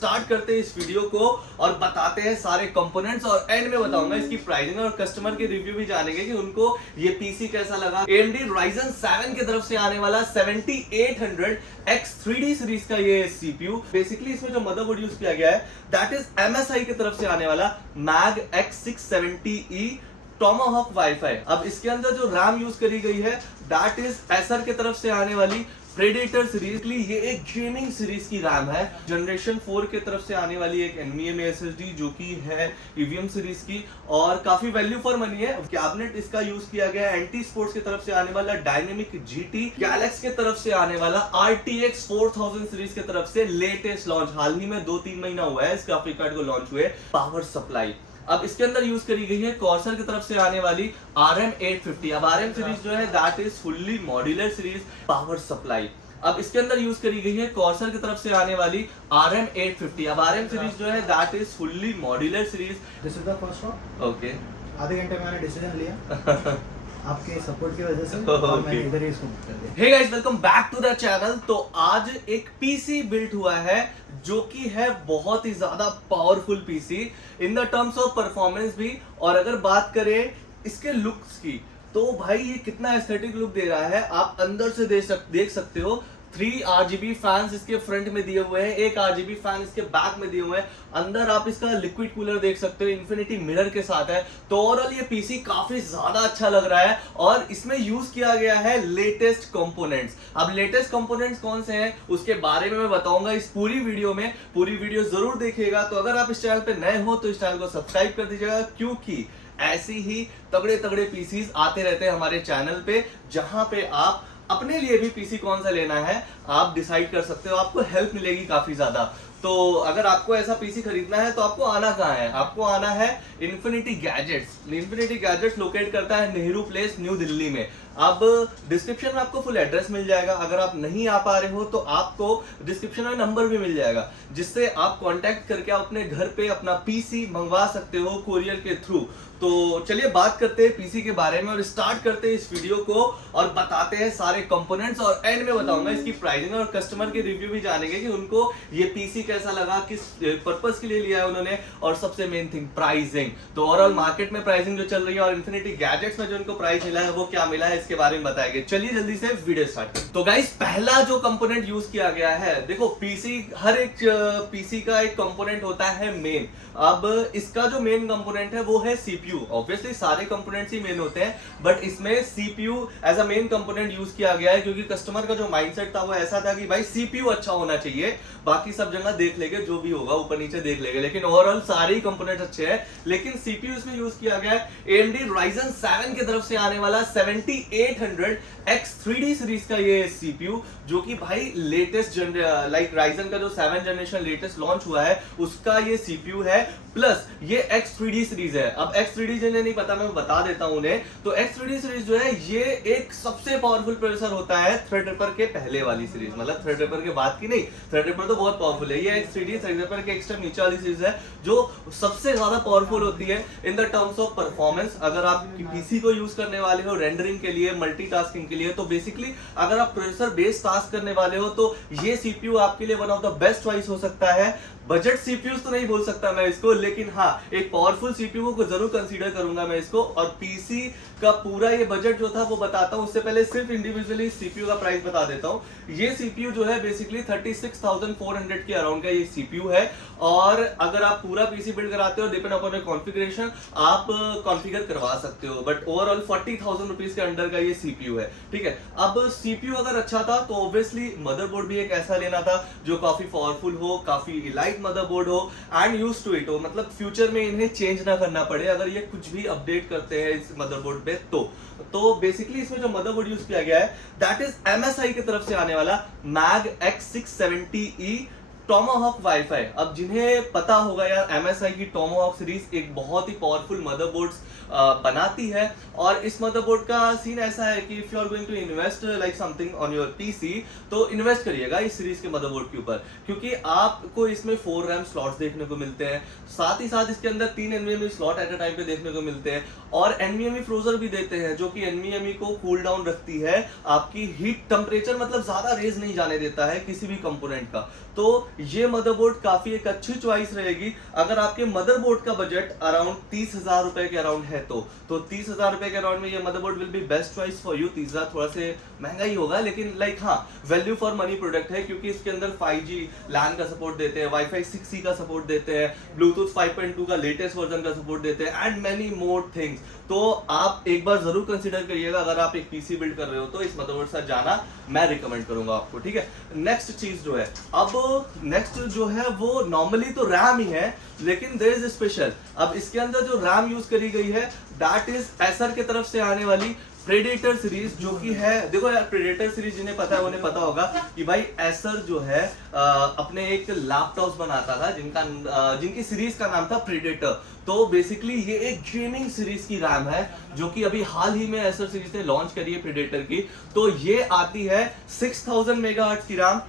Start करते हैं इस वीडियो को और बताते हैं सारे कंपोनेंट्स और एंड में बताऊंगा इसकी प्राइसिंग और कस्टमर के रिव्यू भी जानेंगे कि उनको ये पीसी कैसा लगा। AMD Ryzen 7 की तरफ से आने वाला 7800X 3D सीरीज का ये CPU। बेसिकली इसमें जो मदरबोर्ड यूज किया गया है दैट इज MSI की तरफ से आने वाला MAG X670E टोमाहॉक वाईफाई। अब इसके अंदर जो रैम यूज करी गई है दैट इज एसर की तरफ से आने वाली प्रेडेटर सीरीज। ये एक गेमिंग सीरीज की रैम है। जनरेशन 4 की तरफ से आने वाली एक NVMe SSD जो कि है EVM सीरीज की और काफी वैल्यू फॉर मनी है। कैबिनेट इसका यूज किया गया है। एंटी स्पोर्ट्स की तरफ से आने वाला डायनेमिक GT, गैलेक्स की तरफ से आने वाला RTX 4000 सीरीज की तरफ से लेटेस्ट लॉन्च। हाल ही में 2-3 महीना हुआ है इस ग्राफिक कार्ड को लॉन्च हुए। पावर सप्लाई अब इसके अंदर यूज करी गई है कॉर्सर की तरफ से आने वाली RM850। अब RM सीरीज जो है that is fully modular series. Power supply अब इसके अंदर यूज करी गई है कॉर्सर की तरफ से आने वाली RM850। अब RM सीरीज जो है that is fully modular series. This is the first one. Okay, आधे घंटे में मैंने डिसीजन लिया आपके सपोर्ट की वजह से और मैंने इधर ही इसको बुक कर दिया। Hey guys, welcome back to the channel. तो आज एक पीसी बिल्ड हुआ है जो कि है बहुत ही ज्यादा powerful PC in the terms of performance भी। और अगर बात करें इसके लुक्स की तो भाई ये कितना एस्थेटिक लुक दे रहा है। आप अंदर से देख सकते हो 3 RGB फैंस इसके फ्रंट में दिए हुए हैं, 1 RGB फैन इसके बैक में दिए हुए हैं। अंदर आप इसका लिक्विड कूलर देख सकते हो, इन्फिनिटी मिरर के साथ है। तो ओवरऑल ये पीसी काफी ज्यादा अच्छा लग रहा है और इसमें यूज किया गया है लेटेस्ट कंपोनेंट्स। अब लेटेस्ट कंपोनेंट्स कौन से हैं उसके बारे में मैं बताऊंगा इस पूरी वीडियो में। पूरी वीडियो जरूर देखिएगा। तो अगर आप इस चैनल पे नए हो तो इस चैनल को सब्सक्राइब कर दीजिएगा, क्योंकि ऐसी ही तगड़े तगड़े पीसीज आते रहते हैं हमारे चैनल पे, जहां पे आप अपने लिए भी पीसी कौन सा लेना है आप डिसाइड कर सकते हो। आपको हेल्प मिलेगी काफी ज्यादा। तो अगर आपको ऐसा पीसी खरीदना है तो आपको आना कहाँ है? आपको आना है infinity gadgets. Infinity gadgets locate करता है नेहरू प्लेस, न्यू दिल्ली में। अब डिस्क्रिप्शन में आपको फुल एड्रेस मिल जाएगा। अगर आप नहीं आ पा रहे हो तो आपको डिस्क्रिप्शन में नंबर भी मिल जाएगा, जिससे आप कांटेक्ट करके आप अपने घर पे अपना पीसी मंगवा सकते हो कोरियर के थ्रू। तो चलिए बात करते हैं पीसी के बारे में और स्टार्ट करते हैं इस वीडियो को और बताते हैं सारे कंपोनेंट्स और एंड में बताऊंगा इसकी प्राइसिंग और कस्टमर के रिव्यू भी जानेंगे कि उनको ये पीसी कैसा लगा, किस पर्पस के लिए लिया है उन्होंने, और सबसे मेन थिंग प्राइसिंग। तो ओवरऑल मार्केट में प्राइसिंग जो चल रही है और इन्फिनिटी गैजेट्स में जो उनको प्राइस मिला है वो क्या मिला है इसके बारे में बताएंगे। चलिए जल्दी से वीडियो स्टार्ट करें। तो गाइस, पहला जो कंपोनेंट यूज किया गया है, देखो पीसी, हर एक पीसी का एक कंपोनेंट होता है मेन। अब इसका जो मेन कंपोनेंट है वो है CPU। ऑब्वियसली सारे कंपोनेंट्स ही मेन होते हैं, बट इसमें CPU as a main component use किया गया है, क्योंकि कस्टमर का जो माइंडसेट था वो ऐसा था कि भाई CPU अच्छा होना चाहिए, बाकी सब जगह देख लेंगे, जो भी होगा ऊपर नीचे देख लेंगे, लेकिन ओवरऑल सारे ही कंपोनेंट्स अच्छे हैं। लेकिन CPU इसमें यूज किया गया है AMD Ryzen 7 की तरफ से आने वाला 7800X 3D सीरीज का ये CPU, जो कि भाई लेटेस्ट लाइक Ryzen का जो 7 जनरेशन लेटेस्ट लॉन्च हुआ है उसका ये CPU है, प्लस ये X3D सीरीज है। अब X3D जिन्हें नहीं पता मैं बता देता हूं उन्हें। तो X3D सीरीज जो है ये एक सबसे पावरफुल प्रोसेसर होता है थ्रेडरिपर के पहले वाली सीरीज, मतलब थ्रेडरिपर के बाद की नहीं। थ्रेडरिपर तो बहुत पावरफुल है, ये X3D थ्रेडरिपर के एक स्टेप नीचे वाली सीरीज है जो सबसे ज्यादा पावरफुल होती है in the terms of performance. अगर आप पीसी को यूज करने वाले हो रेंडरिंग के लिए, मल्टीटास्किंग के लिए, तो बेसिकली अगर आप प्रोसेसर बेस्ड टास्क करने वाले हो तो ये CPU आपके लिए one of the best choice हो सकता है। बजट CPU तो नहीं बोल सकता मैं इसको, लेकिन हाँ एक पावरफुल CPU को जरूर कंसीडर करूंगा मैं इसको। और पीसी का पूरा ये बजट जो था वो बताता हूं, उससे पहले सिर्फ इंडिविजुअली CPU का प्राइस बता देता हूं। ये CPU जो है बेसिकली 36,400 के अराउंड का ये CPU है। और अगर आप पूरा पीसी बिल्ड कराते हो डिपेंड अपॉन योर कॉन्फ़िगरेशन आप कॉन्फ़िगर करवा सकते हो, बट ओवरऑल 40,000 रुपीज के अंडर का ये CPU है, ठीक है। अब CPU अगर अच्छा था तो ऑब्वियसली मदरबोर्ड भी एक ऐसा लेना था जो काफी पावरफुल हो, काफी इलाइट मदरबोर्ड हो एंड यूज्ड टू इट हो, मतलब फ्यूचर में इन्हें चेंज ना करना पड़े अगर ये कुछ भी अपडेट करते हैं इस मदरबोर्ड पे। तो बेसिकली इसमें जो मदरबोर्ड यूज किया गया है दैट इज MSI की तरफ से आने वाला MAG X670E टोमाहॉक वाईफाई। अब जिन्हें पता होगा यार, MSI की टोमाहॉक सीरीज एक बहुत ही पावरफुल मदरबोर्ड्स बनाती है। और इस मदरबोर्ड का सीन ऐसा है कि if you are going to invest like something on your PC तो इन्वेस्ट करिएगा इस सीरीज के मदरबोर्ड के ऊपर, क्योंकि आपको इसमें 4 रैम स्लॉट्स देखने को मिलते हैं, साथ ही साथ इसके अंदर 3 NVMe slot at a time पे देखने को मिलते हैं, और NVMe फ्रोजर भी देते हैं जो कि NVMe को कूल डाउन रखती है, आपकी हीट टेम्परेचर मतलब ज्यादा रेज नहीं जाने देता है किसी भी कंपोनेंट का। तो ये मदरबोर्ड काफी एक अच्छी चॉइस रहेगी अगर आपके मदरबोर्ड का बजट अराउंड 30,000 रुपए के अराउंड है तो 30,000 रुपए के अराउंड में ये motherboard will be best choice for you. 30,000 थोड़ा से महंगा ही होगा, लेकिन लाइक हाँ वैल्यू फॉर मनी प्रोडक्ट है, क्योंकि इसके अंदर 5G लैन का सपोर्ट देते हैं, वाईफाई 6E का सपोर्ट देते हैं, ब्लूटूथ 5.2 का लेटेस्ट वर्जन का सपोर्ट देते हैं एंड मेनी मोर थिंग्स। तो आप एक बार जरूर कंसीडर करिएगा अगर आप एक पीसी बिल्ड कर रहे हो तो इस मदरबोर्ड से जाना मैं रिकमेंड करूंगा आपको, ठीक है। नेक्स्ट चीज जो है, अब नेक्स्ट जो है वो नॉर्मली तो रैम ही है, लेकिन देयर इज स्पेशल। अब इसके अंदर जो रैम यूज करी गई है दैट इज एसर की तरफ से आने वाली प्रेडेटर सीरीज, जो कि है, देखो यार प्रेडेटर सीरीज जिन्हें पता है उन्हें पता होगा कि भाई एसर जो है अपने एक लैपटॉप बनाता था जिनकी सीरीज का नाम था प्रेडेटर। तो बेसिकली ये एक गेमिंग सीरीज की रैम है जो कि अभी हाल ही में एसर सीरीज ने लॉन्च करी है प्रेडेटर की। तो ये आती है 6000 मेगाहर्ट्ज की रैम,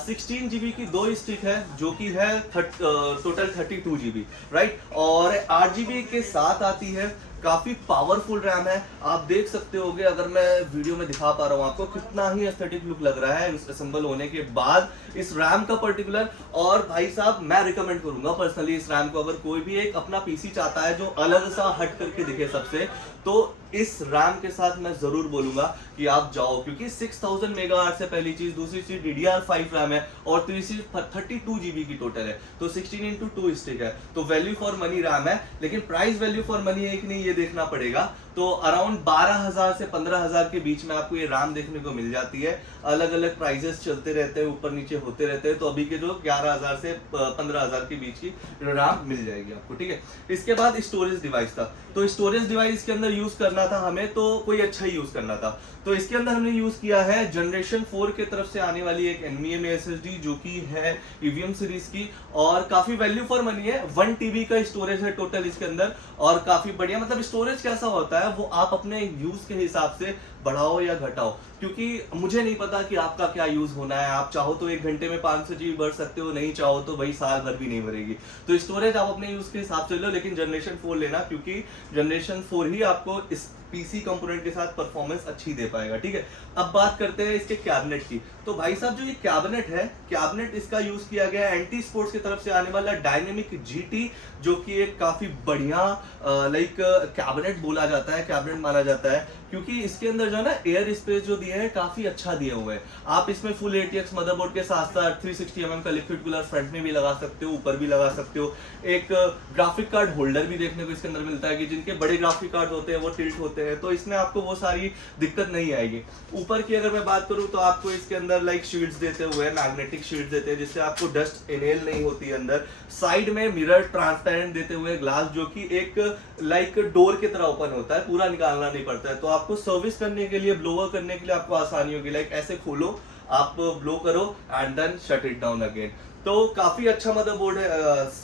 16 GB की 2 स्टिक है जो कि है टोटल 32 GB, राइट, और 8 GB के साथ आती है। काफी पावरफुल रैम है, आप देख सकते होगे अगर मैं वीडियो में दिखा पा रहा हूँ आपको कितना ही एस्थेटिक लुक लग रहा है असेंबल होने के बाद इस रैम का पर्टिकुलर। और भाई साहब मैं रिकमेंड करूंगा पर्सनली इस रैम को, अगर कोई भी एक अपना पीसी चाहता है जो अलग सा हट करके दिखे सबसे, तो इस रैम के साथ मैं जरूर बोलूंगा कि आप जाओ, क्योंकि 6000 मेगाहर्ट्ज से पहली चीज, दूसरी चीज DDR5 रैम है और तीसरी 32 GB की टोटल है, तो 16x2 स्टिक है, तो वैल्यू फॉर मनी रैम है। लेकिन प्राइस वैल्यू फॉर मनी है कि नहीं ये देखना पड़ेगा। तो अराउंड 12,000 से 15,000 के बीच में आपको ये रैम देखने को मिल जाती है। अलग अलग प्राइजेस चलते रहते हैं, ऊपर नीचे होते रहते हैं, तो अभी के जो 11,000 से 15,000 के बीच की रैम मिल जाएगी आपको, ठीक है। इसके बाद स्टोरेज डिवाइस था, तो स्टोरेज डिवाइस के अंदर यूज करना था हमें तो कोई अच्छा ही यूज करना था, तो इसके अंदर हमने यूज किया है जनरेशन 4 की तरफ से आने वाली एक NVMe SSD जो कि है EVM सीरीज की, और काफी वैल्यू फॉर मनी है। 1 TB का स्टोरेज है टोटल इसके अंदर, और काफी बढ़िया, मतलब स्टोरेज कैसा होता है वो आप अपने यूज के हिसाब से बढ़ाओ या घटाओ, क्योंकि मुझे नहीं पता कि आपका क्या यूज होना है। आप चाहो तो 1 घंटे में 500 GB भर सकते हो, नहीं चाहो तो भाई साल भर भी नहीं भरेगी। तो स्टोरेज आप अपने यूज के हिसाब से लो, लेकिन जनरेशन 4 लेना, क्योंकि जनरेशन 4 ही आपको इस पीसी कंपोनेंट के साथ परफॉर्मेंस अच्छी दे पाएगा, ठीक है। अब बात करते हैं इसके कैबिनेट की। तो भाई साहब जो ये कैबिनेट है, कैबिनेट इसका यूज किया गया है एंटी स्पोर्ट्स की तरफ से आने वाला डायनेमिक GT, जो कि एक काफी बढ़िया लाइक कैबिनेट बोला जाता है, कैबिनेट माना जाता है, क्योंकि इसके अंदर जो है ना एयर स्पेस जो दिया है काफी अच्छा दिया हुआ है। आप इसमें फुल ATX मदरबोर्ड के साथ साथ 360 mm का लिक्विड कूलर फ्रंट में भी लगा सकते हो, ऊपर भी लगा सकते हो। एक ग्राफिक कार्ड होल्डर भी देखने को इसके अंदर मिलता है कि जिनके बड़े ग्राफिक कार्ड होते हैं वो टिल्ट होते हैं, तो इसमें आपको वो सारी दिक्कत नहीं आएगी। ऊपर की अगर मैं बात करूं तो आपको इसके अंदर लाइक शील्ड्स देते हुए, मैग्नेटिक शील्ड्स देते हैं जिससे आपको डस्ट इनहेल नहीं होती है अंदर। साइड में मिरर ट्रांसपेरेंट देते हुए ग्लास जो कि एक लाइक डोर की तरह ओपन होता है, पूरा निकालना नहीं पड़ता है, तो आपको सर्विस करने के लिए, ब्लोअर करने के लिए आपको आसानी होगी। लाइक ऐसे खोलो, आप ब्लो करो and then shut it down again. तो काफी अच्छा मदरबोर्ड है,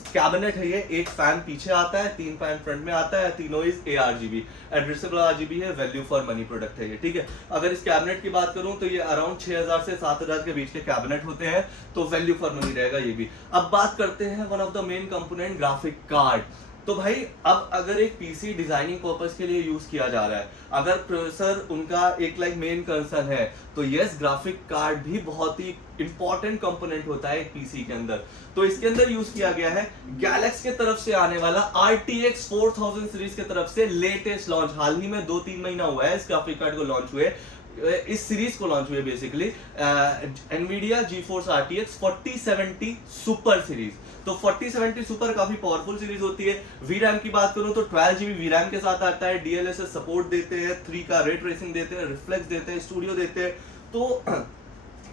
कैबिनेट है ये। एक फैन पीछे आता है, 3 फैन फ्रंट में आता है, तीनों इज ARGB, एड्रेसेबल RGB है, वैल्यू फॉर मनी प्रोडक्ट है ये, ठीक है। अगर इस कैबिनेट की बात करूं तो ये अराउंड 6,000 से 7,000 के बीच के कैबिनेट होते हैं, तो वैल्यू फॉर मनी रहेगा ये भी। अब बात करते हैं one of the main component, graphic card. तो भाई अब अगर एक पीसी डिजाइनिंग पर्पस के लिए यूज किया जा रहा है, अगर प्रोसेसर उनका एक लाइक मेन कंसर्न है, तो यस ग्राफिक कार्ड भी बहुत ही इंपॉर्टेंट कंपोनेंट होता है एक पीसी के अंदर। तो इसके अंदर यूज किया गया है गैलेक्स के तरफ से आने वाला RTX 4000 सीरीज के तरफ से लेटेस्ट लॉन्च, हाल ही में 2-3 महीना हुआ है इस ग्राफिक कार्ड को लॉन्च हुए, इस सीरीज को लॉन्च हुए basically NVIDIA GeForce RTX 4070 super series. तो 4070 सुपर काफी पावरफुल सीरीज होती है। VRAM की बात करूं तो 12 GB VRAM के साथ आता है, DLSS सपोर्ट देते हैं, 3 का रे ट्रेसिंग देते हैं, रिफ्लेक्स देते हैं, स्टूडियो देते हैं। तो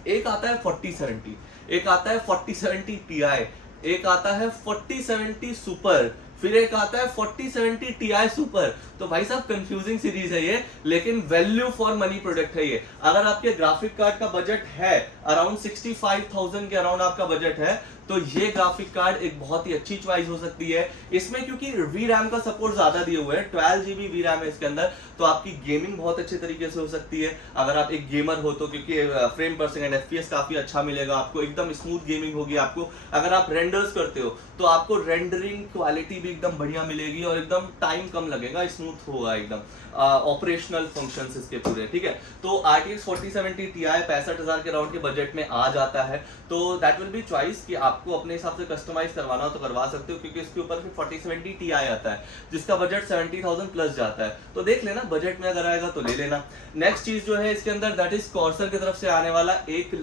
एक आता है 4070, एक आता है 4070 Ti, एक आता है 4070 सुपर, फिर एक आता है 4070 Ti सुपर। तो भाई साहब कंफ्यूजिंग सीरीज है ये, लेकिन वैल्यू फॉर मनी प्रोडक्ट है ये। अगर आपके ग्राफिक कार्ड का बजट है अराउंड 65,000 के अराउंड आपका बजट है, तो ये ग्राफिक कार्ड एक बहुत ही अच्छी चॉइस हो सकती है। इसमें क्योंकि VRAM का सपोर्ट ज्यादा दिए हुए हैं, 12 GB VRAM है इसके अंदर, तो आपकी गेमिंग बहुत अच्छे तरीके से हो सकती है अगर आप एक गेमर हो तो, क्योंकि फ्रेम पर सेकंड FPS काफी अच्छा मिलेगा आपको, एकदम स्मूथ गेमिंग होगी आपको। अगर आप रेंडर्स करते हो तो आपको रेंडरिंग क्वालिटी भी एकदम बढ़िया मिलेगी और एकदम टाइम कम लगेगा, स्मूथ होगा एकदम ऑपरेशनल फंक्शंस इसके पूरे, ठीक है। तो RTX 4070 Ti 65,000 के राउंड के बजट में आ जाता है, तो दैट विल बी चॉइस कि आपको अपने हिसाब से कस्टमाइज करवाना हो तो करवा सकते हो, क्योंकि इसके ऊपर फिर 4070 Ti आता है जिसका बजट 70,000 प्लस जाता है। तो देख लेना बजट में अगर आएगा तो ले लेना। नेक्स्ट चीज जो है इसके अंदर दैट इज कॉर्सर की तरफ से आने वाला एक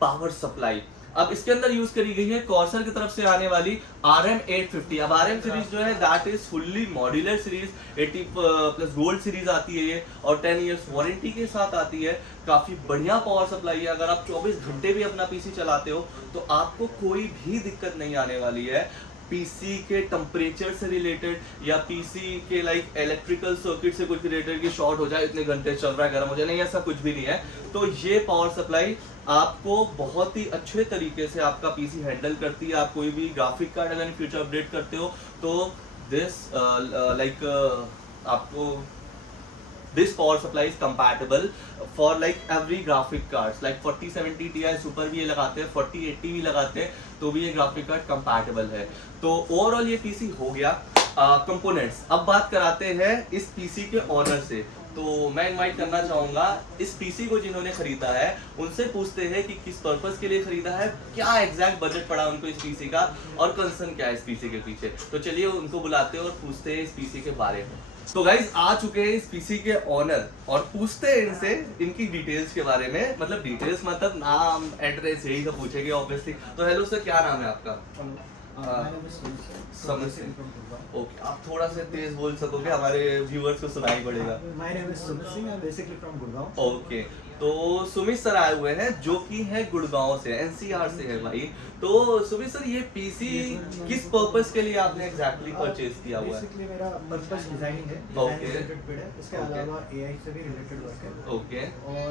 पावर सप्लाई। अब इसके अंदर यूज करी गई है कॉर्सर की तरफ से आने वाली RM850। अब RM सीरीज जो है that is fully modular series, 80+ gold series आती है ये, और 10 इयर्स वारंटी के साथ आती है। काफी बढ़िया पावर सप्लाई है, अगर आप 24 घंटे भी अपना पीसी चलाते हो तो आपको कोई भी दिक्कत नहीं आने वाली है पीसी के टेम्परेचर से रिलेटेड, या पीसी के लाइक इलेक्ट्रिकल सर्किट से कुछ रिलेटेड कि शॉर्ट हो जाए, इतने घंटे चल रहा है गर्म हो जाए, नहीं ऐसा कुछ भी नहीं है। तो ये पावर सप्लाई आपको बहुत ही अच्छे तरीके से आपका पीसी हैंडल करती है। आप कोई भी ग्राफिक कार्ड अगर इन फ्यूचर अपडेट करते हो तो दिस आपको this power supply is compatible for like every graphic cards, like 4070 Ti Super भी ये लगाते हैं, 4080 भी लगाते हैं, तो भी ये ग्राफिक कार्ड compatible है। तो ओवरऑल ये पीसी हो गया। कंपोनेंट्स अब बात कराते हैं इस पीसी के ऑनर से। तो मैं इनवाइट करना चाहूंगा इस पीसी को जिन्होंने खरीदा है उनसे पूछते हैं कि किस पर्पस के लिए खरीदा है, क्या एग्जैक्ट बजट पड़ा उनको इस पीसी का, और कंसर्न क्या है इस पीसी के पीछे। तो चलिए उनको बुलाते हैं और पूछते हैं इस पीसी के बारे में। तो गाइज आ चुके हैं इस पीसी के ऑनर और पूछते हैं इनसे इनकी डिटेल्स के बारे में, मतलब डिटेल्स मतलब नाम एड्रेस यही सब पूछेंगे ऑब्वियसली। तो हेलो सर, क्या नाम है आपका? समझ से ओके, आप थोड़ा सा तेज बोल सकोगे, हमारे व्यूअर्स को सुनाई पड़ेगा। My name is Sumit Singh, I'm basically from Gurgaon. Okay, तो सुमित सर आए हुए हैं जो कि है गुड़गांव से, NCR से है भाई। तो सुमित सर ये पीसी किस पर्पस के लिए आपने एग्जैक्टली परचेज किया हुआ है? बेसिकली मेरा पर्पस डिजाइनिंग है, Okay. डिजाइन रिलेटेड फील्ड है, इसके Okay. अलावा AI से भी रिलेटेड वर्क है। ओके और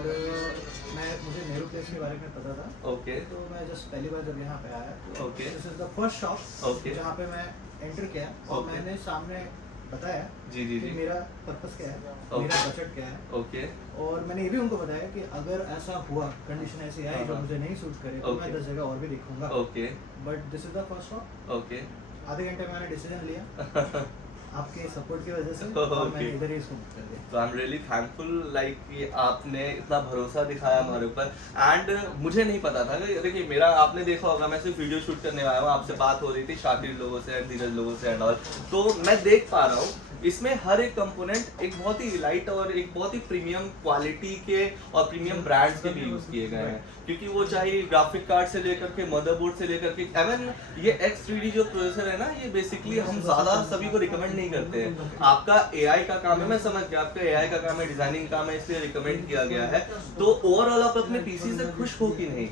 मुझे नेहरू प्लेस के बारे में पता था, ओके तो मैं जस्ट पहली बार जब यहाँ पे आया तो Okay. This is the first shop Okay. जहाँ पे मैं एंटर किया और Okay. मैंने सामने बताया जी जी कि जी मेरा पर्पस क्या है, Okay. मेरा बजट क्या है, ओके और मैंने ये भी उनको बताया कि अगर ऐसा हुआ, कंडीशन ऐसी आई जो हाँ। मुझे नहीं सूट करे, तो मैं Okay. 10 जगह और भी देखूंगा। Okay but this is the first shop. Okay आधे घंटे में मैंने डिसीजन लिया आपके सपोर्ट की वजह से, और Okay. मैंने इधर ही इसको बुक कर दिया। तो I am really thankful like कि आपने इतना भरोसा दिखाया हमारे ऊपर। एंड मुझे नहीं पता था कि देखिए मेरा आपने देखा होगा मैं सिर्फ वीडियो शूट करने आया हूँ, आपसे बात हो रही थी शाकिर लोगों से, धीरज लोगों से एंड ऑल, तो मैं देख पा रहा हूँ इसमें हर एक कंपोनेंट एक बहुत ही लाइट और एक बहुत ही प्रीमियम क्वालिटी के और प्रीमियम ब्रांड्स के भी यूज किए गए हैं, क्योंकि वो चाहे ग्राफिक कार्ड से लेकर के मदरबोर्ड से लेकर के इवन ये X3D जो प्रोसेसर है ना, ये बेसिकली हम ज्यादा सभी को रिकमेंड नहीं करते हैं। आपका AI का काम है, मैं समझ गया आपका AI का काम है, डिजाइनिंग काम है, इसलिए रिकमेंड किया गया है। तो ओवरऑल आप अपने पीसी से खुश हो कि नहीं?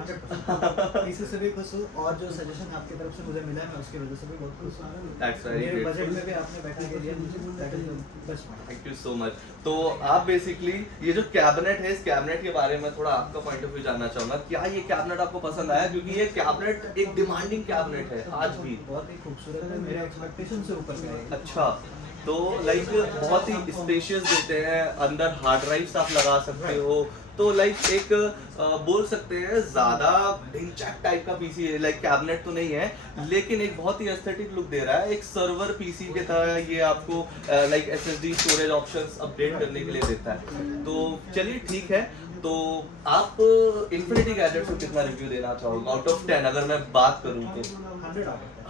100% इसी से भी खुश हूँ, और जो सजेशन आपकी तरफ से मुझे मिला है मैं उसकी वजह से भी बहुत खुश हूँ। That's very मेरे grateful. बजट में भी आपने बैठने के लिए मुझे that is the best part. Thank you so much. तो आप बेसिकली ये जो कैबिनेट है, इस कैबिनेट के बारे में थोड़ा आपका पॉइंट ऑफ व्यू जानना चाहूंगा। क्या ये कैबिनेट आपको पसंद आया? क्योंकि ये कैबिनेट एक डिमांडिंग कैबिनेट है आज भी। बहुत ही खूबसूरत है, मेरे एक्सपेक्टेशन से ऊपर गया है। अच्छा, तो लाइक बहुत ही स्पेशियस देते हैं, अंदर हार्ड ड्राइव्स आप लगा सकते हो, तो लाइक एक बोल सकते हैं ज्यादा ढिंचैक टाइप का पीसी है, लाइक कैबिनेट तो नहीं है लेकिन एक बहुत ही एस्थेटिक लुक दे रहा है, एक सर्वर पीसी की तरह ये आपको like SSD storage options update करने के लिए देता है। तो चलिए ठीक है, तो आप इन्फिनिटी गैजेट को कितना रिव्यू देना चाहोगे आउट ऑफ 10 अगर मैं बात करूं तो?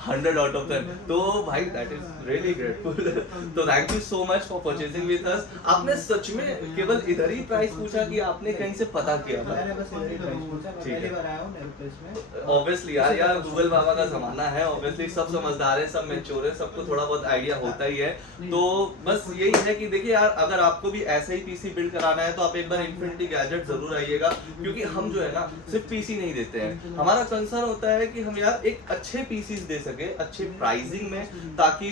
100 आउट ऑफ 10। तो भाई दैट इज रियली ग्रेटफुल। तो thank you so much for purchasing with us. आपने सच में केवल इधर ही प्राइस पूछा कि आपने कहीं से पता किया था? मैंने बस इधर ही प्राइस पूछा, मैं ठीक है। पहली बार आया हूं नेहरू प्लेस में। ऑब्वियसली यार गूगल बाबा का जमाना है, ऑब्वियसली सब समझदार है, सब मैच्योर है, सबको थोड़ा बहुत आइडिया होता ही है। तो बस यही है कि देखिए यार, अगर आपको भी ऐसा ही पीसी बिल्ड कराना है तो आप एक बार इन्फिनिटी गैजेट जरूर आइएगा, क्योंकि हम जो है ना सिर्फ पीसी नहीं देते हैं, हमारा कंसर्न होता है कि हम यार एक अच्छे पीसीज दे सके अच्छे प्राइसिंग में, ताकि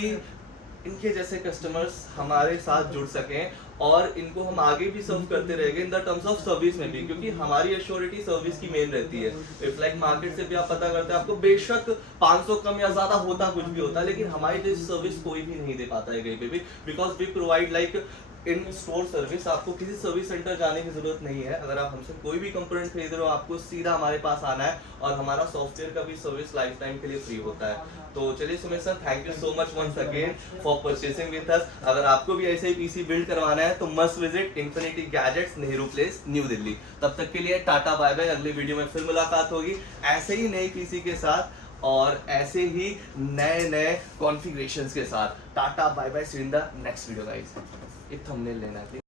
इनके जैसे कस्टमर्स हमारे साथ जुड़ सकें और इनको हम आगे भी सर्व करते रहेंगे in the terms of service में भी, क्योंकि हमारी एश्योरिटी सर्विस की मेन रहती है। इफ लाइक मार्केट से भी आप पता करते हैं, आपको बेशक 500 कम या ज्यादा होता कुछ भी होता है, लेकिन हमारी जैसी सर्विस कोई भी नहीं दे पाता है कहीं पे भी, because we provide like in store service. आपको किसी सर्विस सेंटर जाने की जरूरत नहीं है। अगर आप हमसे कोई भी कंपोनेंट खरीद रहे हो, आपको सीधा हमारे पास आना है, और हमारा सॉफ्टवेयर का भी सर्विस लाइफ टाइम के लिए फ्री होता है। तो चलिए Sumit sir, thank you so much once again for purchasing with us. अगर आपको भी ऐसे ही पीसी बिल्ड करवाना है तो must visit infinity gadgets, Nehru place, new Delhi. तब तक के लिए टाटा बाय बाय। अगली वीडियो में फिर मुलाकात होगी ऐसे ही नई पीसी के साथ और ऐसे ही नए नए कॉन्फ़िगरेशंस के साथ। Tata bye bye, see in the next video guys. एक थंबनेल लेना है।